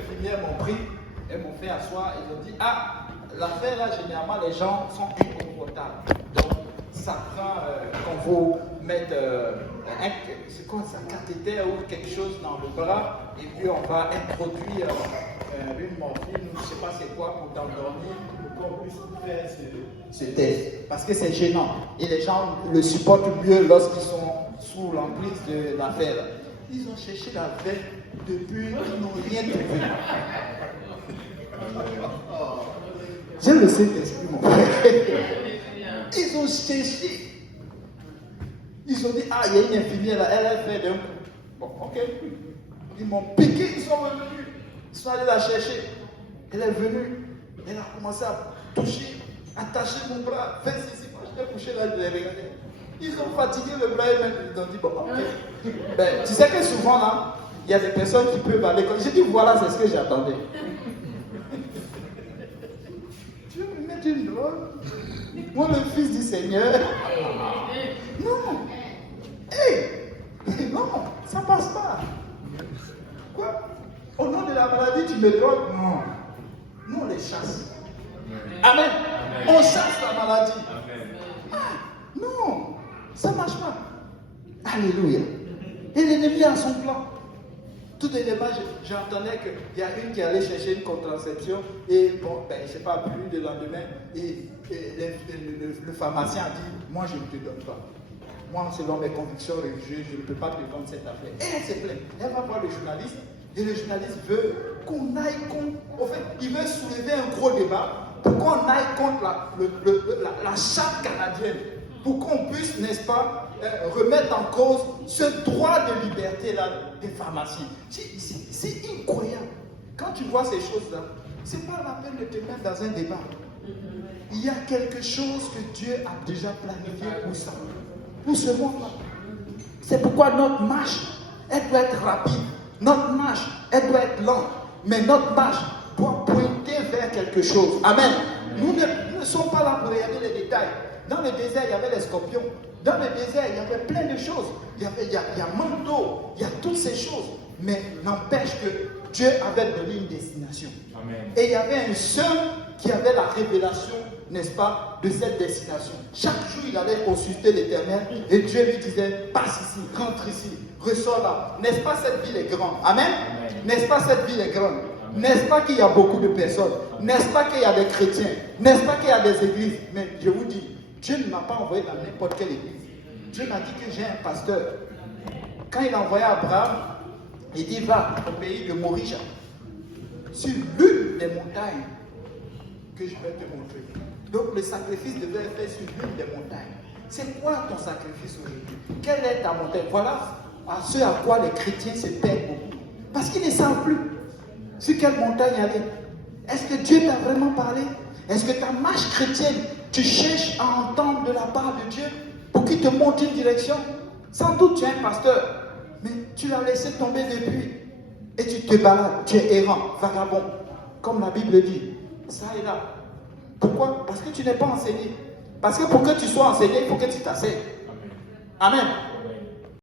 infirmières m'ont pris, elles m'ont fait asseoir, ils ont dit, ah, l'affaire là, généralement, les gens sont inconfortables. Donc, ça prend qu'on vous mette c'est quoi ça, cathéter ou quelque chose dans le bras, et puis on va introduire une morphine, je ne sais pas c'est quoi, pour t'endormir, pour qu'on puisse faire ce test. Parce que c'est gênant. Et les gens le supportent mieux lorsqu'ils sont sous l'emprise de l'affaire. Ils ont cherché la veine depuis, ils n'ont rien trouvé. Je le sais, esprit, mon frère. Ils ont cherché. Ils ont dit, ah, il y a une infirmière là, elle a fait d'un coup. Bon, ok. Ils m'ont piqué, ils sont revenus. Ils sont allés la chercher. Elle est venue. Elle a commencé à toucher, attacher mon bras. Fais ceci. Moi, j'étais couché là, je les regardais. Ils ont fatigué le bras et même. Ils ont dit, bon, ok. Ben, tu sais que souvent là, il y a des personnes qui peuvent aller. J'ai dit, voilà, c'est ce que j'attendais. Tu veux me mettre une drogue? Moi, le fils du Seigneur. Non. Hey! Non, ça passe pas. Quoi? Au nom de la maladie, tu me drogues? Non. Nous, on les chasse. Amen. On chasse la maladie. Ah, non, ça marche pas. Alléluia. Et l'ennemi a son plan. Tout est débat, j'entendais qu'il y a une qui allait chercher une contraception et bon, ben, je ne sais pas, plus le lendemain, et le pharmacien a dit, moi je ne te donne pas. Moi, selon mes convictions religieuses, je ne peux pas te vendre cette affaire. Et elle se plaint. Elle va voir le journaliste, et le journaliste veut qu'on aille contre, en fait, il veut soulever un gros débat pour qu'on aille contre la charte canadienne, pour qu'on puisse, n'est-ce pas, remettre en cause ce droit de liberté-là des pharmaciens. C'est incroyable. Quand tu vois ces choses-là, ce n'est pas la peine de te mettre dans un débat. Il y a quelque chose que Dieu a déjà planifié pour ça, pour ce monde-là. C'est pourquoi notre marche, elle doit être rapide. Notre marche, elle doit être lente. Mais notre marche doit pointer vers quelque chose. Amen. Nous ne sommes pas là pour regarder les détails. Dans le désert, il y avait les scorpions. Dans le désert, il y avait plein de choses. Il y a manteau, il y a toutes ces choses. Mais n'empêche que Dieu avait donné une destination. Amen. Et il y avait un seul qui avait la révélation, n'est-ce pas, de cette destination. Chaque jour, il allait consulter l'Éternel et Dieu lui disait, passe ici, rentre ici, ressors là. N'est-ce pas, cette ville est grande? Amen. Amen. N'est-ce pas, cette ville est grande? N'est-ce pas qu'il y a beaucoup de personnes? N'est-ce pas qu'il y a des chrétiens? N'est-ce pas qu'il y a des églises? Mais je vous dis, Dieu ne m'a pas envoyé dans n'importe quelle église. Dieu m'a dit que j'ai un pasteur. Quand il a envoyé Abraham, il dit, va au pays de Morisha, sur l'une des montagnes que je vais te montrer. Donc le sacrifice devait être fait sur l'une des montagnes. C'est quoi ton sacrifice aujourd'hui? Quelle est ta montagne? Voilà à ce à quoi les chrétiens se perdent beaucoup. Parce qu'ils ne savent plus sur quelle montagne aller. Est-ce que Dieu t'a vraiment parlé? Est-ce que ta marche chrétienne, tu cherches à entendre de la part de Dieu pour qu'il te montre une direction? Sans doute tu es un pasteur, mais tu l'as laissé tomber depuis. Et tu te balades, tu es errant, vagabond. Comme la Bible dit, ça et là. Pourquoi? Parce que tu n'es pas enseigné. Parce que pour que tu sois enseigné, il faut que tu t'asseyes. Amen.